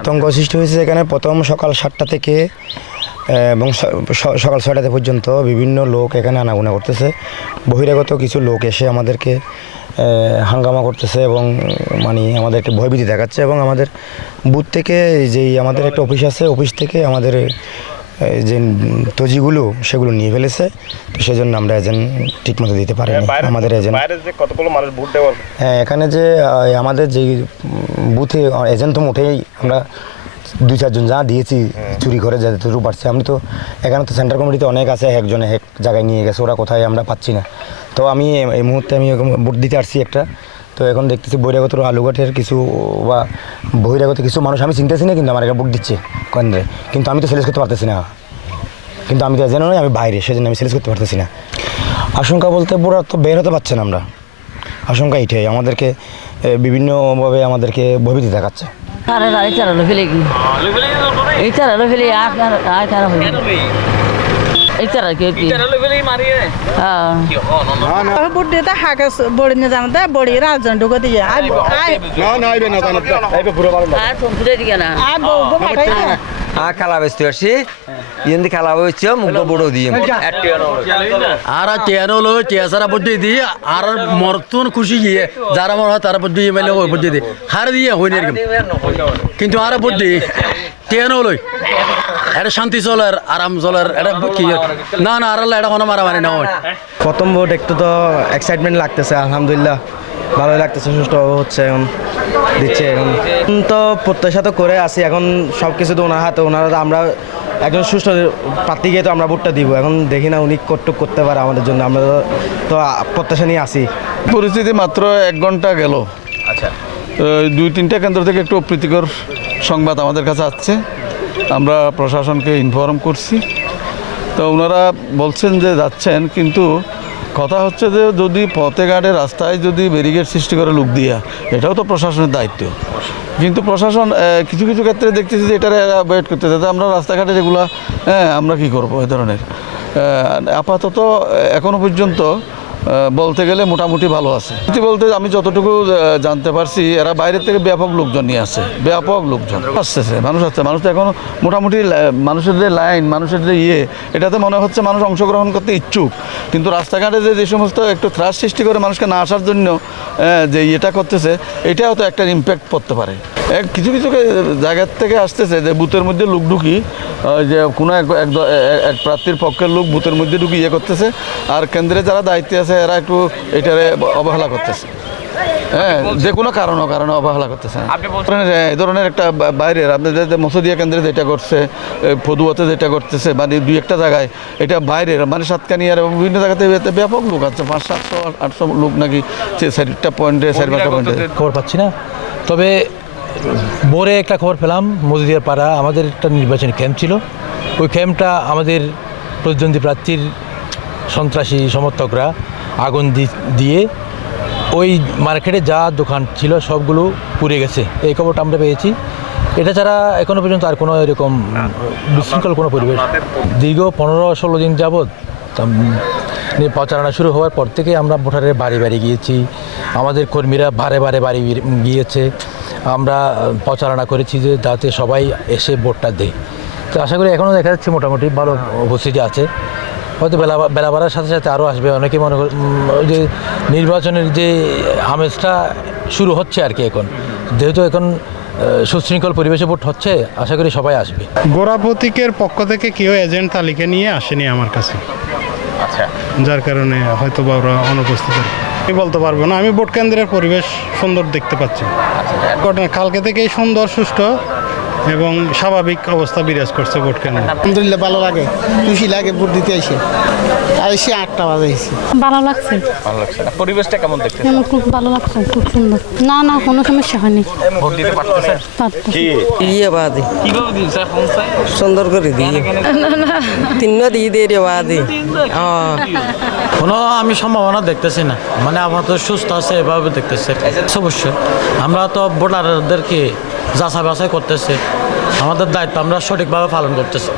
আতঙ্ক সৃষ্টি হয়েছে এখানে প্রথম সকাল সাতটা থেকে এবং সকাল ছয়টাতে পর্যন্ত বিভিন্ন লোক এখানে আনাগোনা করতেছে। বহিরাগত কিছু লোক এসে আমাদেরকে হাঙ্গামা করতেছে এবং মানে আমাদেরকে ভয়ভীতি দেখাচ্ছে এবং আমাদের বুথ থেকে যেই আমাদের একটা অফিস আছে অফিস থেকে আমাদের যে তজিগুলো সেগুলো নিয়ে ফেলেছে। তো সেজন্য আমরা এজেন্ট ঠিকমতো দিতে পারি আমাদের এজেন্ট কতগুলো মানুষ ভোট দেওয়ার হ্যাঁ এখানে যে আমাদের যে বুথে এজেন্ট তো মোটেই আমরা দুই চারজন যা দিয়েছি চুরি করে যতটুকু পারছি। আমি তো এখানে তো সেন্টার কমিটিতে অনেক আছে একজন এক জায়গায় নিয়ে গেছে ওরা কোথায় আমরা পাচ্ছি না। তো আমি এই মুহূর্তে আমি ভোট দিতে আসছি একটা। তো এখন দেখতেছি বহিরাগত আলুঘাটের কিছু বা বহিরাগত কিছু মানুষ আমি চিনতেছি না কিন্তু আমার একটা ভোট দিচ্ছে কেন্দ্রে। কিন্তু আমি তো সেলেস করতে পারতেছি না। কিন্তু আমি তো এজেন্ট নয় আমি বাইরে সেজন্য আমি সেলেস করতে পারতেছি না। আশঙ্কা বলতে পুরো তো বের হতে পারছে না আমরা। আশঙ্কা এটাই আমাদেরকে বিভিন্নভাবে আমাদেরকে ভবিতে দেখাচ্ছে। আরে আরে চালালো ফেলে কি? এই চালালো ফেলে আর আর চালা কে কি হ্যাঁ। বুদ্ধি তো হাকে বড়ি বড়ি রাজন ঢুকে দিয়ে আর দিকে না। আর বউ ফাটাই না আচ্ছা। যারা হয় তারা বুদ্ধি বুদ্ধি হার দিয়ে হই কিন্তু আর বুদ্ধি টেনলই এটা শান্তি চলার আরাম চলার এটা কি? না না আর এটা কোনো মারামারি না প্রথম ভোট একটু তো এক্সাইটমেন্ট লাগতেছে আলহামদুলিল্লাহ। ভালোই লাগতেছে সুষ্ঠুভাবে হচ্ছে এখন দিচ্ছে এখন। তো প্রত্যাশা তো করে আসি এখন সব কিছু তো ওনার হাতে ওনারা তো আমরা একজন সুষ্ঠু প্রার্থীকে তো আমরা ভোটটা দিব। এখন দেখি না উনি কটুক করতে পারে আমাদের জন্য আমরা তো- প্রত্যাশা নিয়ে আসি পরিস্থিতি মাত্র এক ঘণ্টা গেল। আচ্ছা। তো দুই তিনটা কেন্দ্র থেকে একটু অপ্রীতিকর সংবাদ আমাদের কাছে আসছে। আমরা প্রশাসনকে ইনফর্ম করছি। তো ওনারা বলছেন যে যাচ্ছেন কিন্তু কথা হচ্ছে যে যদি পথে ঘাটে রাস্তায় যদি ব্যারিকেড সৃষ্টি করে লোক দিয়া, এটাও তো প্রশাসনের দায়িত্ব। কিন্তু প্রশাসন কিছু কিছু ক্ষেত্রে দেখতেছি যে এটার অ্যাভয়েড করতে যাতে আমরা রাস্তাঘাটে যেগুলো হ্যাঁ আমরা কি করব এ ধরনের। আপাতত এখনও পর্যন্ত বলতে গেলে মোটামুটি ভালো আছে। বলতে আমি যতটুকু জানতে পারছি, এরা বাইরের থেকে ব্যাপক লোকজন নিয়ে আসে, ব্যাপক লোকজন। আসতেছে, মানুষ আসছে, মানুষ তো এখন মোটামুটি মানুষের যে লাইন, মানুষের যে ইয়ে এটাতে মনে হচ্ছে মানুষ অংশগ্রহণ করতে ইচ্ছুক। কিন্তু রাস্তাঘাটে যে যে সমস্ত একটু ত্রাস সৃষ্টি করে মানুষকে না আসার জন্য যে ইয়েটা করতেছে, এটাও তো একটা ইম্প্যাক্ট পড়তে পারে। কিছু কিছু জায়গার থেকে আসতেছে যে বুথের মধ্যে লোক ঢুকি যে কোনো এক এক প্রার্থীর পক্ষের লোক বুথের মধ্যে ঢুকি ইয়ে করতেছে আর কেন্দ্রে যারা দায়িত্বে আছে এরা একটু এটারে অবহেলা করতেছে। হ্যাঁ যে কোনো কারণ কারণে অবহেলা করতেছে। এই ধরনের একটা বাইরের আপনাদের যে মসুদিয়া কেন্দ্রে যেটা করছে ফদুয়াতে যেটা করতেছে মানে দুই একটা জায়গায় এটা বাইরের মানে সাতকানিয়ার এবং বিভিন্ন জায়গাতে এতে ব্যাপক লোক আছে পাঁচ সাতশো আটশো লোক নাকি সে চারটা পয়েন্টে চার পাঁচটা পয়েন্টে খবর পাচ্ছি না। তবে বোরে একটা খবর পেলাম মজুদিয়ার পাড়া, আমাদের একটা নির্বাচনী ক্যাম্প ছিল। ওই ক্যাম্পটা আমাদের প্রতিদ্বন্দ্বী প্রার্থীর সন্ত্রাসী সমর্থকরা আগুন দিয়ে ওই মার্কেটে যা দোকান ছিল সবগুলো পুড়ে গেছে। এই খবরটা আমরা পেয়েছি। এটা ছাড়া এখনও পর্যন্ত আর কোনো এরকম বিশৃঙ্খল কোনো পরিবেশ দীর্ঘ পনেরো ষোলো দিন যাবৎ প্রচারণা শুরু হওয়ার পর থেকে আমরা ভোটারের বাড়ি বাড়ি গিয়েছি। আমাদের কর্মীরা বারে বারে বাড়ি গিয়েছে। আমরা প্রচারণা করেছি যে যাতে সবাই এসে ভোটটা দেয়। তো আশা করি এখনও দেখা যাচ্ছে মোটামুটি ভালো উপস্থিতি আছে। হয়তো বেলা বেলা বাড়ার সাথে সাথে আরও আসবে। অনেকে মনে কর যে নির্বাচনের যে আমেজটা শুরু হচ্ছে আর কি এখন। যেহেতু এখন সুশৃঙ্খল পরিবেশে ভোট হচ্ছে, আশা করি সবাই আসবে। গোড়া প্রতীকের পক্ষ থেকে কেউ এজেন্ট তালিকা নিয়ে আসেনি আমার কাছে। আচ্ছা যার কারণে হয়তো বা ওরা অনুপস্থিত আমি বলতে পারব না আমি ভোট কেন্দ্রের পরিবেশ সুন্দর দেখতে পাচ্ছি। ঘটনা কালকে থেকেই সুন্দর সুষ্ঠু। এবং স্বাভাবিক অবস্থা বিরাজ করছে ভোট কেন্দ্রে। আলহামদুলিল্লাহ ভালো লাগে। খুশি লাগে ভোট দিতে এসে এসে আটটা বাজে এসে ভালো লাগছে। ভালো লাগছে পরিবেশটা কেমন দেখতে আমার খুব ভালো লাগছে খুব সুন্দর। না না কোনো সমস্যা হয়নি। ভোট দিতে পারতেছেন? পারতো কি? ইয়ে বাদে সুন্দর করে দিয়ে। তিন দিয়ে দিয়ে রে বাদে কোনো আমি সম্ভাবনা দেখতেছি না। মানে আপাতত সুস্থ আছে এভাবে দেখতেছে অবশ্যই। আমরা তো ভোটারদেরকে যাচাই বাছাই করতেছে। আমাদের দায়িত্ব আমরা সঠিকভাবে পালন করতেছি।